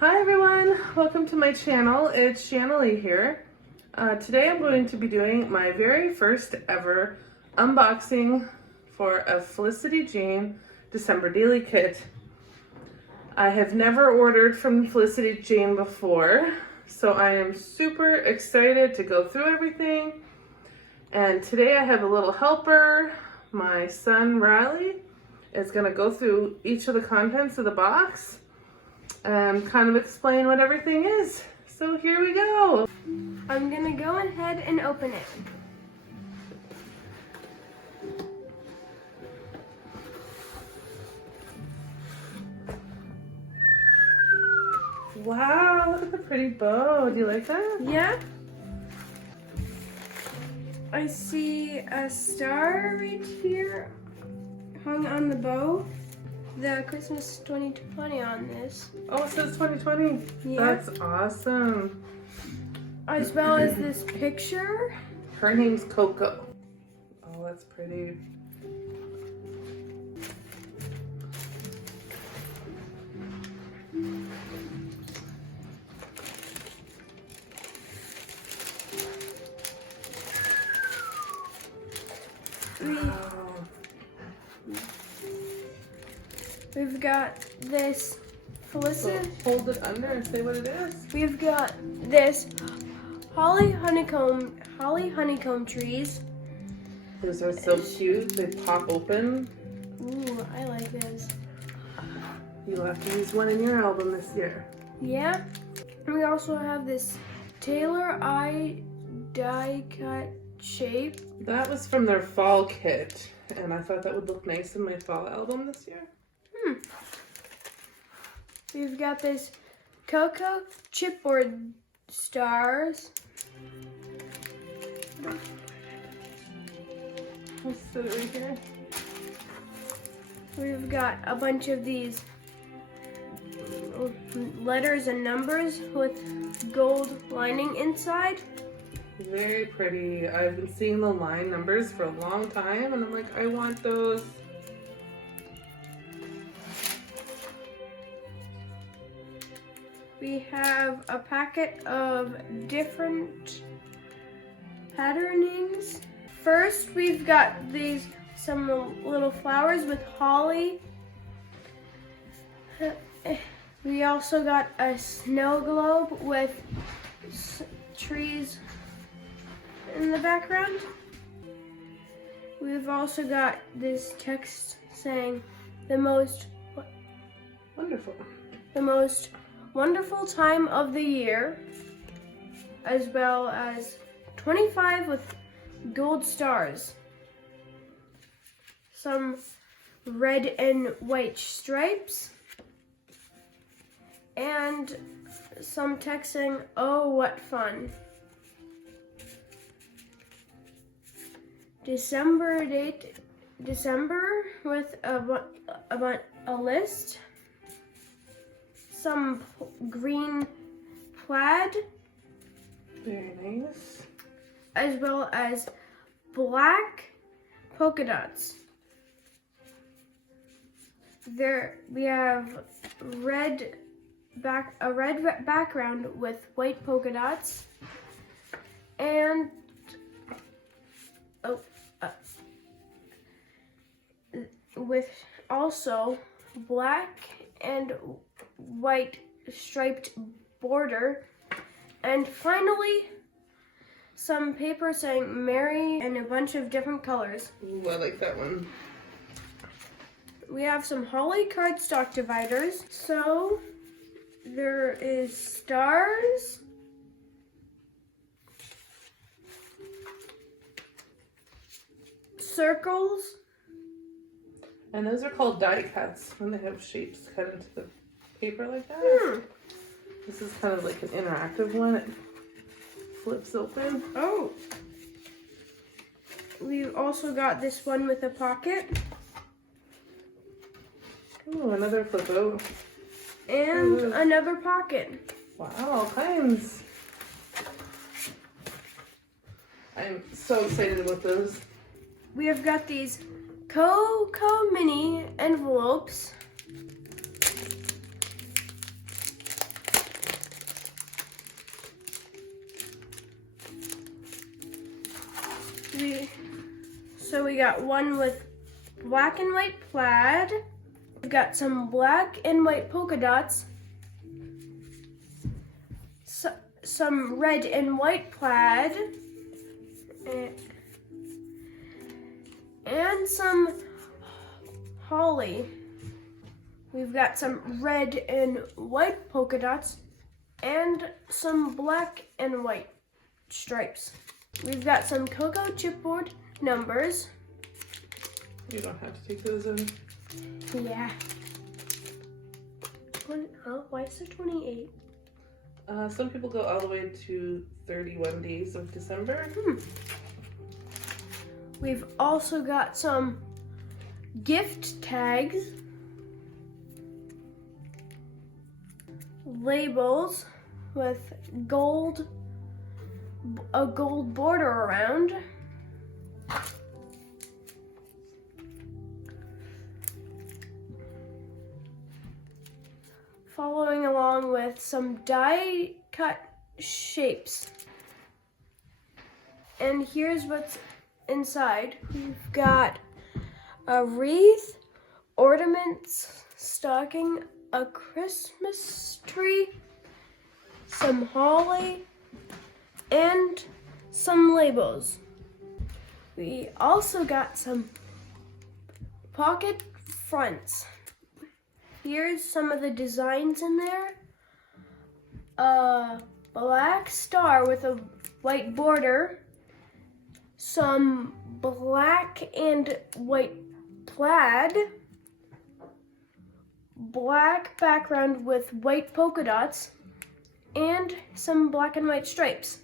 Hi everyone, welcome to my channel. It's Shanley here. Today I'm going to be doing my very first ever unboxing for a Felicity Jane December daily kit. I have never ordered from Felicity Jane before, so I am super excited to go through everything. And today I have a little helper. My son Riley is going to go through each of the contents of the box and kind of explain what everything is. So here we go. I'm gonna go ahead and open it. Wow, look at the pretty bow. Do you like that? Yeah. I see a star right here hung on the bow. The Christmas 2020 on this. Oh, it says 2020. Yeah. That's awesome. As well as this picture. Her name's Coco. Oh, that's pretty. We've got this Felicity. So hold it under and say what it is. We've got this holly honeycomb trees. Those are so cute. They pop open. Ooh, I like this. You'll have to use one in your album this year. Yeah. And we also have this tailor eye die cut shape. That was from their fall kit, and I thought that would look nice in my fall album this year. We've got this Coco chipboard stars. Let's sit it right here. We've got a bunch of these letters and numbers with gold lining inside. Very pretty. I've been seeing the line numbers for a long time, and I'm like, I want those. We have a packet of different patternings. First, we've got some little flowers with holly. We also got a snow globe with trees in the background. We've also got this text saying the most wonderful time of the year, as well as 25 with gold stars, some red and white stripes, and some text saying, "Oh, what fun." December date, December with a list. Some green plaid. Very nice. As well as black polka dots. There we have a red background with white polka dots, and with also black and white striped border, and finally some paper saying Merry and a bunch of different colors. Ooh, I like that one. We have some holly cardstock dividers. So there is stars, circles, and those are called die cuts when they have shapes cut into the paper like that. This is kind of like an interactive one. It flips open. Oh. We've also got this one with a pocket. Oh, another flip out. And another pocket. Wow, all kinds. I'm so excited about those. We have got these Coco mini envelopes. got one with black and white plaid. We've got some black and white polka dots. Some red and white plaid. And some holly. We've got some red and white polka dots and some black and white stripes. We've got some cocoa chipboard numbers. You don't have to take those in. Yeah. Why is there 28? Some people go all the way to 31 days of December. We've also got some gift tags, labels with a gold border around. Following along with some die cut shapes. And here's what's inside. We've got a wreath, ornaments, stocking, a Christmas tree, some holly, and some labels. We also got some pocket fronts. Here's some of the designs in there. A black star with a white border, some black and white plaid, black background with white polka dots, and some black and white stripes.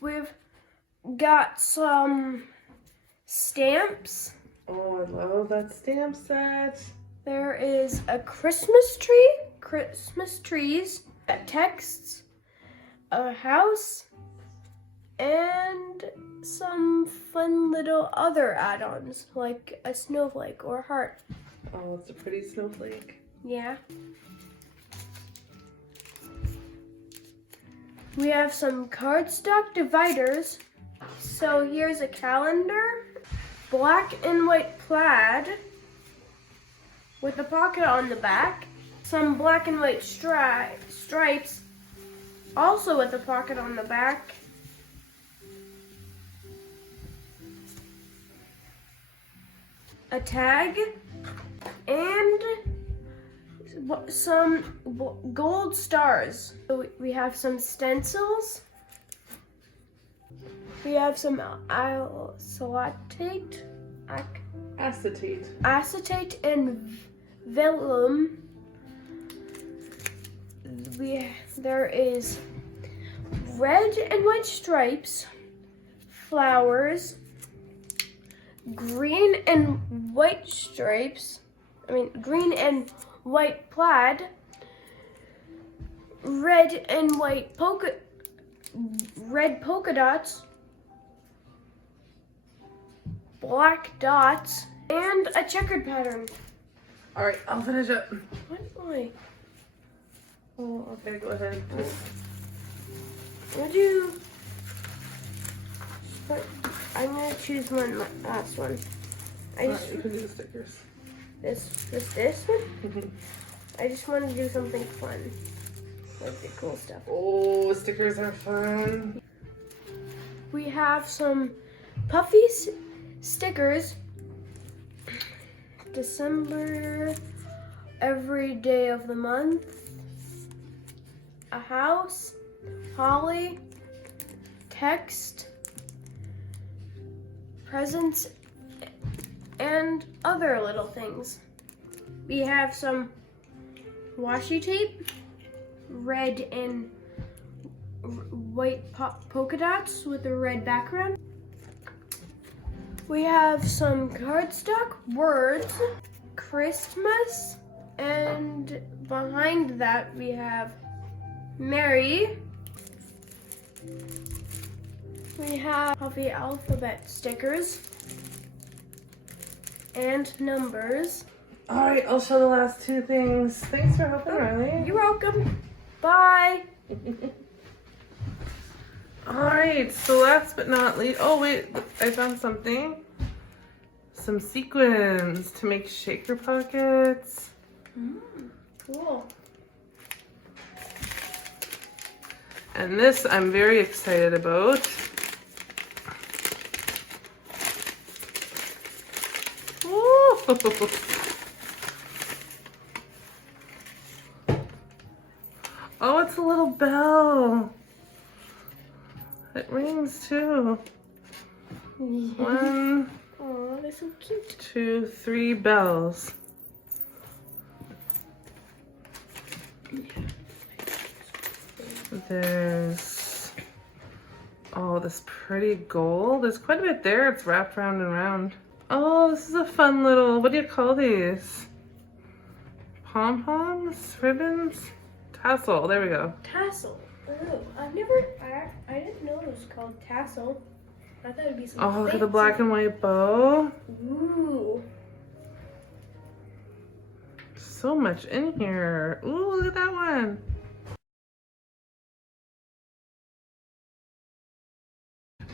We've got some stamps. Oh, I love that stamp set. There is a Christmas trees, texts, a house, and some fun little other add-ons like a snowflake or a heart. Oh, it's a pretty snowflake. Yeah. We have some cardstock dividers. So here's a calendar, black and white plaid with a pocket on the back, some black and white stripes, also with a pocket on the back, a tag, and some gold stars. So we have some stencils. We have some acetate and vellum. There is red and white stripes, flowers, green and white stripes. Green and white plaid, red and white polka dots, black dots, and a checkered pattern. All right, I'll finish up. Why? Oh, okay, go ahead. I'm gonna choose one last one. You can do the stickers. This one? I just want to do something fun. Like the cool stuff. Oh, stickers are fun. We have some puffy stickers. December, every day of the month. A house, holly, text, presents, and other little things. We have some washi tape, red and white polka dots with a red background. We have some cardstock words, Christmas, and behind that we have Mary. We have puffy alphabet stickers and numbers. All right, I'll show the last two things. Thanks for helping, Riley. You're welcome. Bye. Alright, so last but not least, oh wait, I found something. Some sequins to make shaker pockets. Cool. And this I'm very excited about. Ooh. Oh, it's a little bell. It rings too. 1, Oh, they're so cute. 2, 3 bells. There's, oh, this pretty gold. There's quite a bit there. It's wrapped round and round. Oh, this is a fun little, what do you call these? Pom-poms? Ribbons? Tassel. There we go. Tassel. Oh, I didn't know it was called tassel. I thought it'd be something. Oh, look at the black and white bow. Ooh. So much in here. Ooh, look at that one.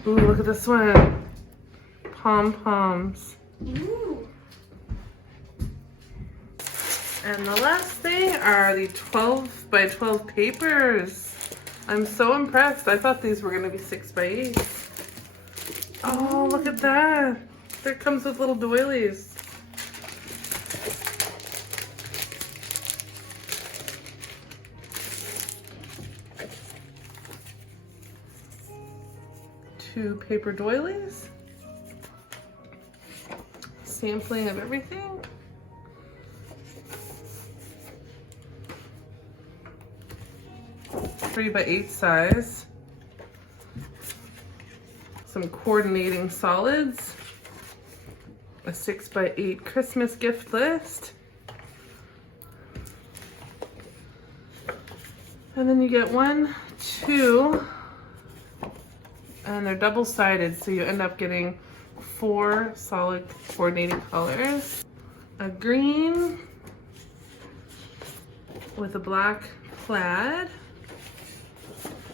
Ooh, look at this one. Pom-poms. Ooh. And the last thing are the 12 by 12 papers. I'm so impressed. I thought these were gonna be 6 by 8. Oh, look at that. There comes with little doilies. Two paper doilies. Sampling of everything. Three by 8 size. Some coordinating solids. A 6 by 8 Christmas gift list. And then you get 1, 2, and they're double-sided, so you end up getting 4 solid coordinating colors. A green with a black plaid,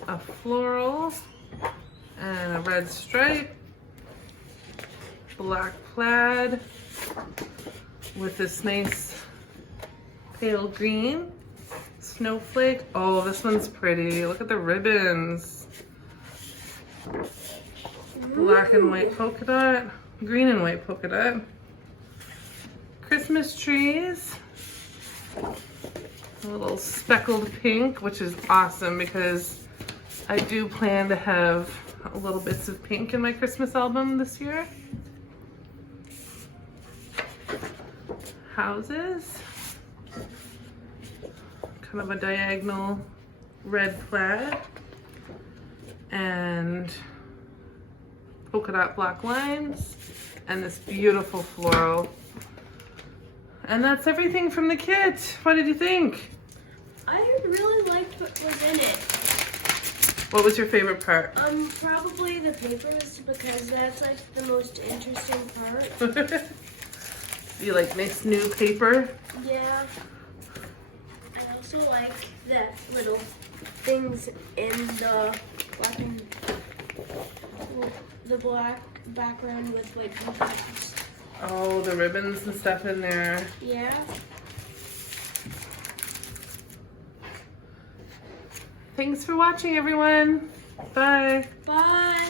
a floral, and a red stripe, black plaid with this nice pale green snowflake. Oh, this one's pretty. Look at the ribbons. Black and white polka dot, green and white polka dot. Christmas trees. A little speckled pink, which is awesome because I do plan to have little bits of pink in my Christmas album this year. Houses. Kind of a diagonal red plaid. And polka dot black lines. And this beautiful floral. And that's everything from the kit. What did you think? I really liked what was in it. What was your favorite part? Probably the papers because that's like the most interesting part. You like nice new paper? Yeah. I also like the little things in the black and the black background with white papers. Oh, the ribbons and stuff in there. Yeah. Thanks for watching, everyone. Bye. Bye.